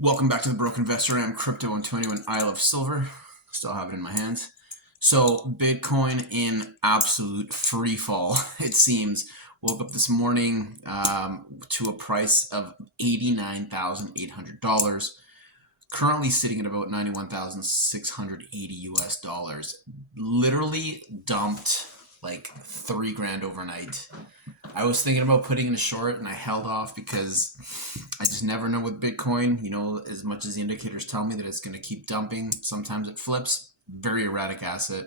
Welcome back to the Broke Investor. I'm Crypto Antonio and I love silver. Still have it in my hands. So Bitcoin in absolute free fall, it seems. Woke up this morning to a price of $89,800. Currently sitting at about 91,680 US dollars. Literally dumped like 3 grand overnight. I was thinking about putting in a short and I held off because I just never know with Bitcoin. As much as the indicators tell me that it's going to keep dumping, sometimes it flips. Very erratic asset.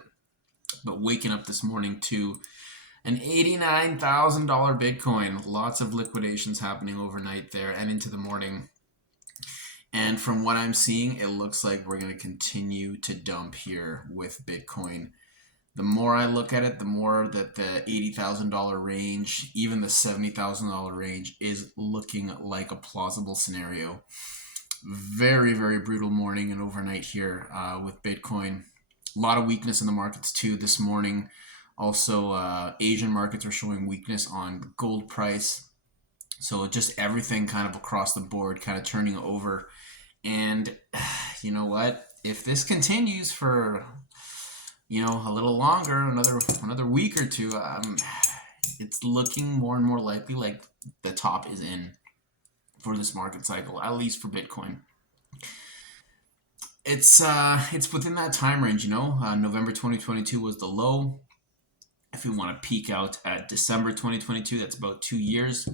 But waking up this morning to an $89,000 Bitcoin. Lots of liquidations happening overnight there and into the morning. And from what I'm seeing, it looks like we're going to continue to dump here with Bitcoin. The more I look at it, the more that the $80,000 range, even the $70,000 range, is looking like a plausible scenario. Very, very brutal morning and overnight here with Bitcoin. A lot of weakness in the markets too this morning. Also, Asian markets are showing weakness on gold price. So just everything kind of across the board kind of turning over. And you know what? If this continues for a little longer, another week or two, it's looking more and more likely like the top is in for this market cycle, at least for Bitcoin. It's within that time range, November 2022 was the low. If we want to peak out at December 2022, that's about 2 years.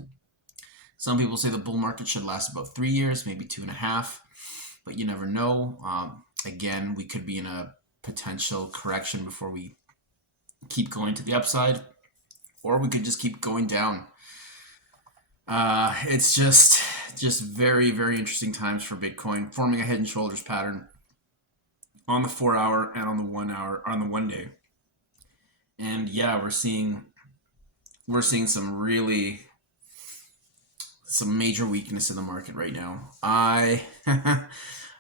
Some people say the bull market should last about 3 years, maybe 2.5, but you never know. Again, we could be in a potential correction before we keep going to the upside, or we could just keep going down. It's just very, very interesting times for Bitcoin, forming a head and shoulders pattern on the 4 hour and on the 1 hour, on the 1 day. And yeah, we're seeing some major weakness in the market right now.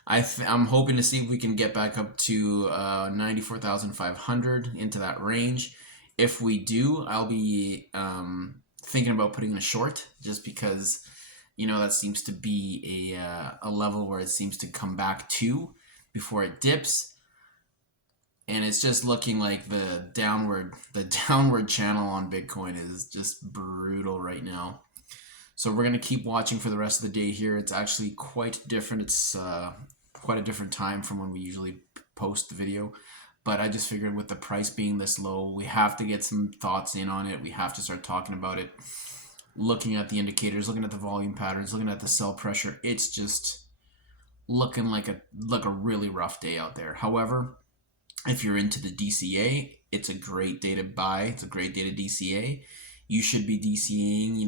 I'm hoping to see if we can get back up to 94,500 into that range. If we do, I'll be thinking about putting in a short, just because that seems to be a level where it seems to come back to before it dips. And it's just looking like the downward channel on Bitcoin is just brutal right now. So we're going to keep watching for the rest of the day here. It's actually quite different. It's quite a different time from when we usually post the video. But I just figured with the price being this low, we have to get some thoughts in on it. We have to start talking about it, looking at the indicators, looking at the volume patterns, looking at the sell pressure. It's just looking like a really rough day out there. However, if you're into the DCA, it's a great day to buy. It's a great day to DCA. You should be DCAing,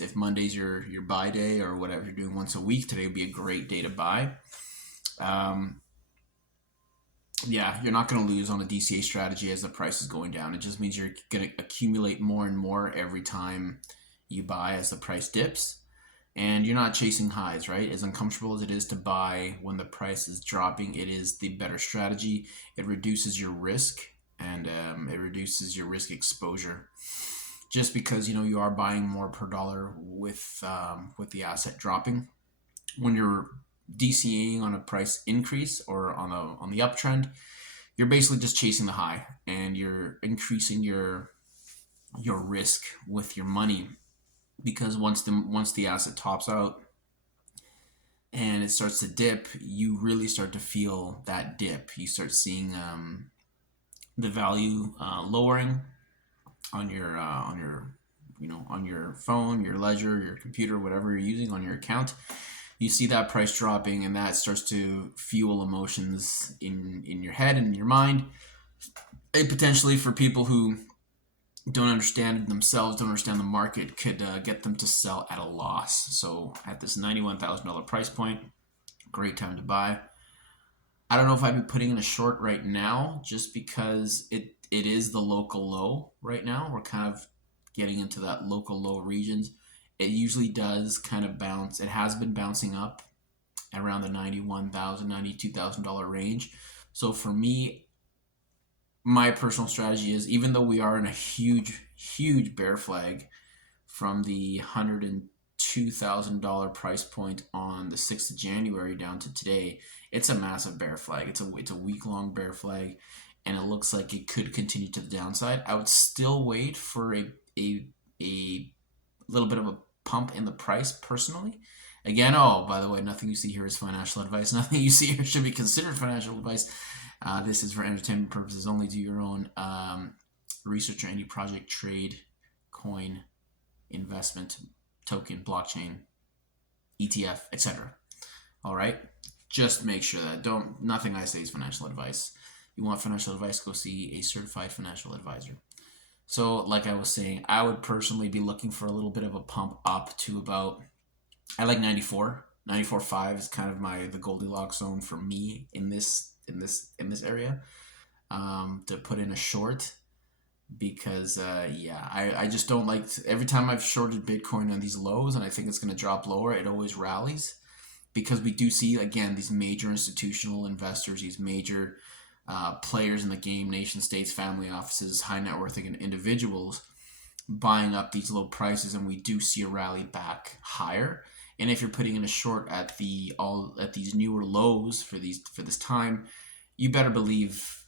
if Monday's your buy day or whatever you're doing once a week, today would be a great day to buy. You're not going to lose on a DCA strategy as the price is going down. It just means you're going to accumulate more and more every time you buy as the price dips. And you're not chasing highs, right? As uncomfortable as it is to buy when the price is dropping, it is the better strategy. It reduces your risk and it reduces your risk exposure. Just because you are buying more per dollar with the asset dropping. When you're DCAing on a price increase or on the uptrend, you're basically just chasing the high and you're increasing your risk with your money, because once the asset tops out and it starts to dip, you really start to feel that dip. You start seeing the value lowering on your phone, your ledger, your computer, whatever you're using on your account. You see that price dropping, and that starts to fuel emotions in your head and in your mind. It potentially, for people who don't understand themselves, don't understand the market, could get them to sell at a loss. So at this $91,000 price point, great time to buy. I don't know if I'd be putting in a short right now, just because it is the local low right now. We're kind of getting into that local low regions. It usually does kind of bounce. It has been bouncing up around the $91,000, $92,000 range. So for me, my personal strategy is, even though we are in a huge bear flag from the 110 $2,000 price point on the 6th of January down to today, it's a massive bear flag. It's a week-long bear flag, and it looks like it could continue to the downside. I would still wait for a little bit of a pump in the price personally. Again, oh, by the way, nothing you see here is financial advice. Nothing you see here should be considered financial advice. This is for entertainment purposes only. Do your own research or any project, trade, coin, investment, token, blockchain, ETF, etc. All right, just make sure that nothing I say is financial advice. You want financial advice, go see a certified financial advisor. So like I was saying, I would personally be looking for a little bit of a pump up to about, I like 94. 94.5 is kind of the Goldilocks zone for me in this area, to put in a short, because yeah, I just don't like every time I've shorted Bitcoin on these lows and I think it's going to drop lower, it always rallies, because we do see again these major institutional investors, these major players in the game, nation states, family offices, high net worth individuals buying up these low prices, and we do see a rally back higher. And if you're putting in a short at these newer lows for this time, you better believe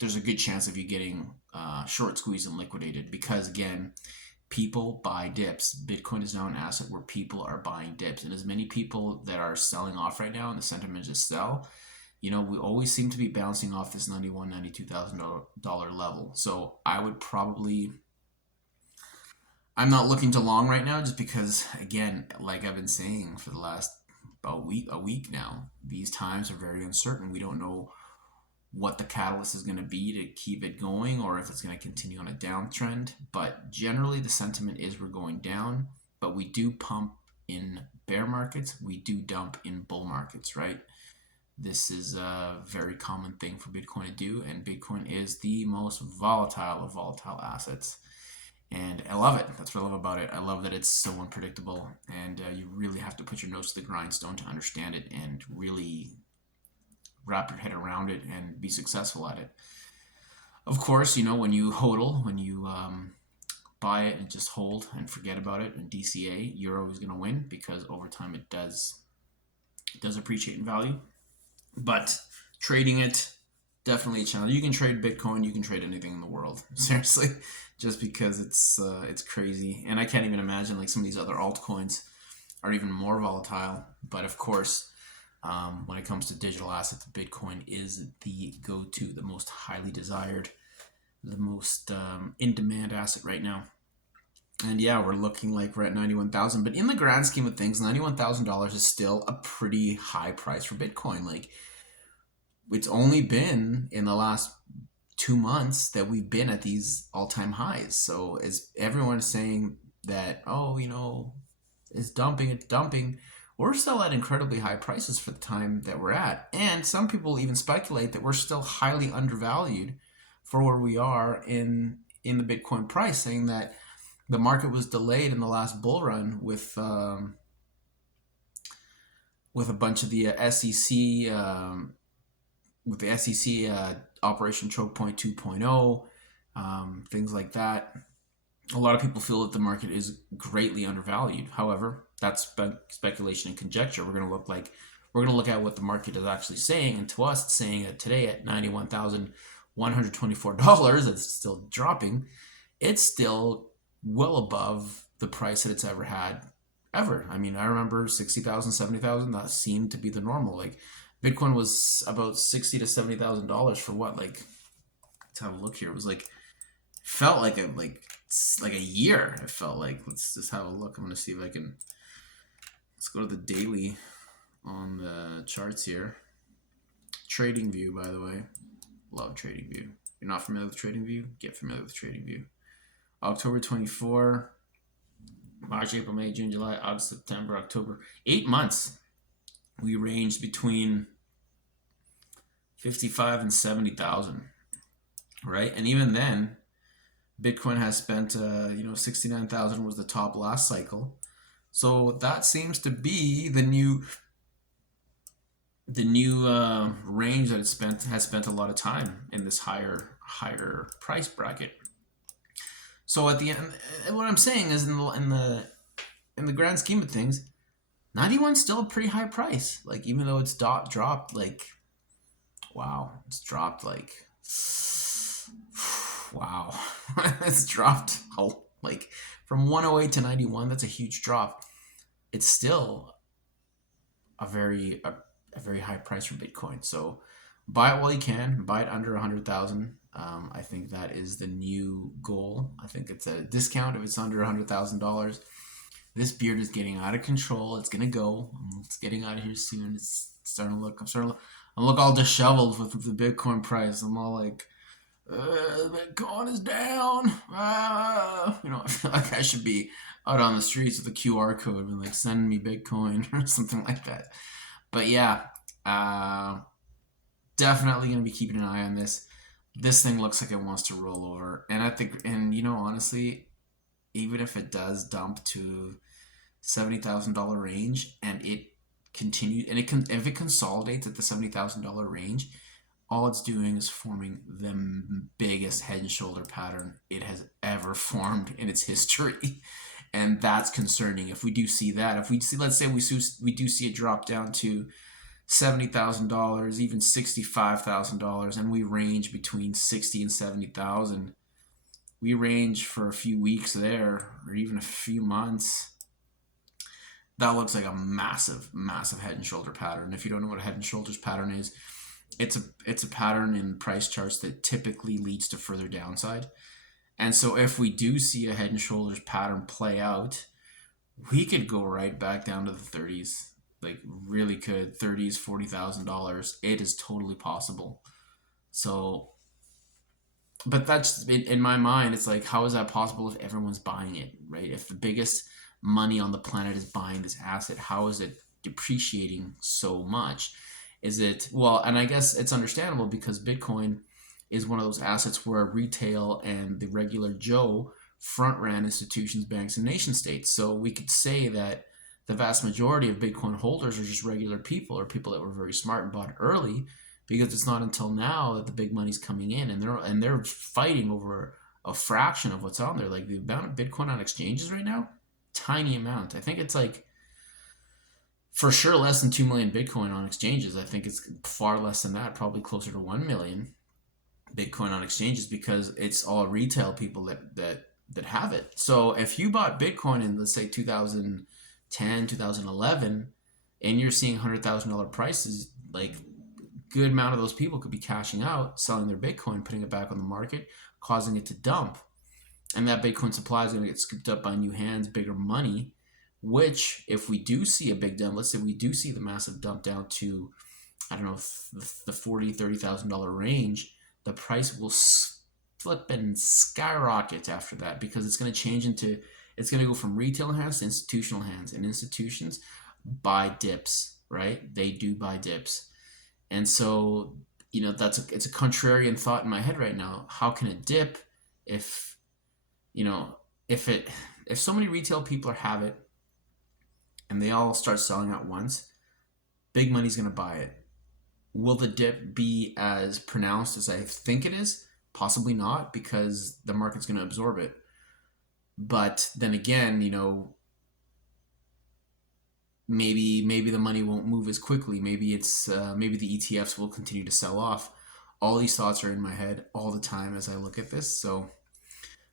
there's a good chance of you getting short squeezed and liquidated, because again, people buy dips. Bitcoin is now an asset where people are buying dips, and as many people that are selling off right now and the sentiment is sell, we always seem to be bouncing off this $92,000 level. So I'm not looking to long right now, just because, again, like I've been saying for the last a week now, these times are very uncertain. We don't know what the catalyst is going to be to keep it going, or if it's going to continue on a downtrend. But generally, the sentiment is we're going down, but we do pump in bear markets. We do dump in bull markets, right? This is a very common thing for Bitcoin to do, and Bitcoin is the most volatile of volatile assets. And I love it. That's what I love about it. I love that it's so unpredictable, and you really have to put your nose to the grindstone to understand it and really wrap your head around it and be successful at it. Of course, when you hodl, when you buy it and just hold and forget about it, and DCA, you're always going to win, because over time it does appreciate in value. But trading it, definitely a challenge. You can trade Bitcoin, you can trade anything in the world, seriously, just because it's crazy. And I can't even imagine like some of these other altcoins are even more volatile. But of course, when it comes to digital assets, Bitcoin is the go-to, the most highly desired, the most in-demand asset right now. And yeah, we're looking like we're at 91,000. But in the grand scheme of things, $91,000 is still a pretty high price for Bitcoin. Like, it's only been in the last 2 months that we've been at these all-time highs. So as everyone is saying that, it's dumping, we're still at incredibly high prices for the time that we're at. And some people even speculate that we're still highly undervalued for where we are in the Bitcoin price, saying that the market was delayed in the last bull run with a bunch of the SEC, with the SEC Operation Choke Point 2.0, things like that. A lot of people feel that the market is greatly undervalued. However, that's speculation and conjecture. We're going to look at what the market is actually saying, and to us, it's saying that today at $91,124, it's still dropping. It's still well above the price that it's ever had, ever. I mean, I remember 60,000, 70,000. That seemed to be the normal. Like, Bitcoin was about $60,000 to $70,000 for what? Like, let's have a look here. It was felt like a year. It felt like. Let's just have a look. I'm gonna see if I can. Let's go to the daily on the charts here. Trading View, by the way, love Trading View. If you're not familiar with Trading View, get familiar with Trading View. October 24, March, April, May, June, July, August, September, October. 8 months. We ranged between 55 and 70,000, right? And even then, Bitcoin has spent, 69,000 was the top last cycle. So that seems to be the new range that it has spent a lot of time in this higher price bracket. So at the end, what I'm saying is in the in the grand scheme of things, 91's still a pretty high price. Like, even though it's dropped, like, wow, it's dropped like, wow, it's dropped like from 108 to 91. That's a huge drop. It's still a very high price for Bitcoin. So buy it while you can. Buy it under 100,000. I think that is the new goal. I think it's a discount if it's under $100,000. This beard is getting out of control. It's gonna go. It's getting out of here soon. It's starting to look. I look all disheveled with the Bitcoin price. I'm all like, Bitcoin is down. You know, I feel like I should be out on the streets with a QR code and like, send me Bitcoin or something like that. But yeah, definitely gonna be keeping an eye on this. This thing looks like it wants to roll over, and I think, and you know, honestly, even if it does dump to $70,000 range and it continues, and if it consolidates at the $70,000 range, all it's doing is forming the biggest head and shoulder pattern it has ever formed in its history. And that's concerning. If we do see that, if we see, let's say we do see it drop down to $70,000, even $65,000, and we range between 60 and 70,000. We range for a few weeks there, or even a few months. That looks like a massive, massive head and shoulder pattern. If you don't know what a head and shoulders pattern is, it's a pattern in price charts that typically leads to further downside. And so if we do see a head and shoulders pattern play out, we could go right back down to the 30s. Like, really could. 30s, $40,000. It is totally possible. So, but that's, in my mind, it's like, how is that possible if everyone's buying it, right? If the biggest money on the planet is buying this asset, how is it depreciating so much? Is it, well, and I guess it's understandable because Bitcoin is one of those assets where retail and the regular Joe front ran institutions, banks, and nation states. So we could say that the vast majority of Bitcoin holders are just regular people, or people that were very smart and bought early, because it's not until now that the big money's coming in, and they're fighting over a fraction of what's on there. Like, the amount of Bitcoin on exchanges right now, tiny amount. I think it's like, for sure, less than 2 million Bitcoin on exchanges. I think it's far less than that, probably closer to 1 million Bitcoin on exchanges, because it's all retail people that have it. So if you bought Bitcoin in, let's say, 2010, 2011, and you're seeing $100,000 prices, like, good amount of those people could be cashing out, selling their Bitcoin, putting it back on the market, causing it to dump. And that Bitcoin supply is going to get scooped up by new hands, bigger money, which, if we do see a big dump, let's say we do see the massive dump down to, I don't know, the $40,000, $30,000 range, the price will flip and skyrocket after that, because it's going to change into, it's going to go from retail hands to institutional hands, and institutions buy dips, right? They do buy dips. And so, you know, it's a contrarian thought in my head right now. How can it dip if, you know, if so many retail people have it and they all start selling at once, big money's going to buy it. Will the dip be as pronounced as I think it is? Possibly not, because the market's going to absorb it. But then again, you know, maybe the money won't move as quickly. Maybe maybe the ETFs will continue to sell off. All these thoughts are in my head all the time as I look at this. So I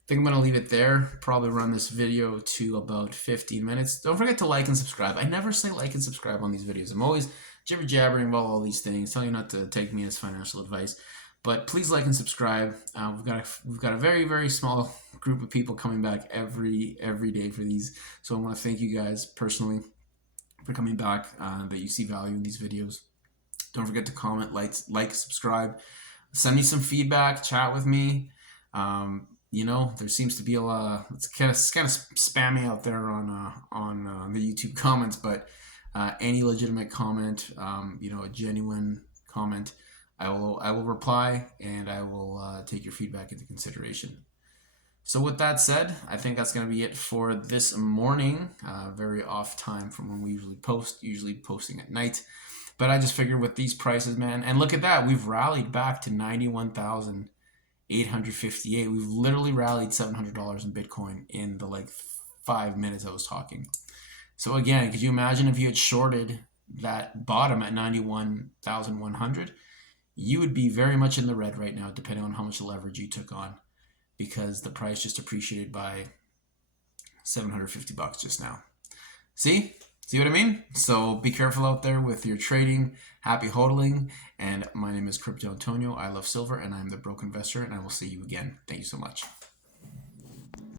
think I'm going to leave it there. Probably run this video to about 15 minutes. Don't forget to like and subscribe. I never say like and subscribe on these videos. I'm always jibber jabbering about all these things, telling you not to take me as financial advice. But please like and subscribe. We've got a very, very small group of people coming back every day for these. So I want to thank you guys personally for coming back, that you see value in these videos. Don't forget to comment, like, subscribe, send me some feedback, chat with me. You know, there seems to be a lot. It's kind of spammy out there on the YouTube comments, but any legitimate comment, you know, a genuine comment, I will reply, and I will take your feedback into consideration. So with that said, I think that's going to be it for this morning. Very off time from when we usually post, usually posting at night. But I just figured with these prices, man, and look at that. We've rallied back to 91,858. We've literally rallied $700 in Bitcoin in the 5 minutes I was talking. So again, could you imagine if you had shorted that bottom at 91,100? You would be very much in the red right now, depending on how much leverage you took on, because the price just appreciated by $750 just now. See what I mean? So be careful out there with your trading. Happy hodling. And my name is Crypto Antonio. I love silver and I'm the broke investor, and I will see you again. Thank you so much.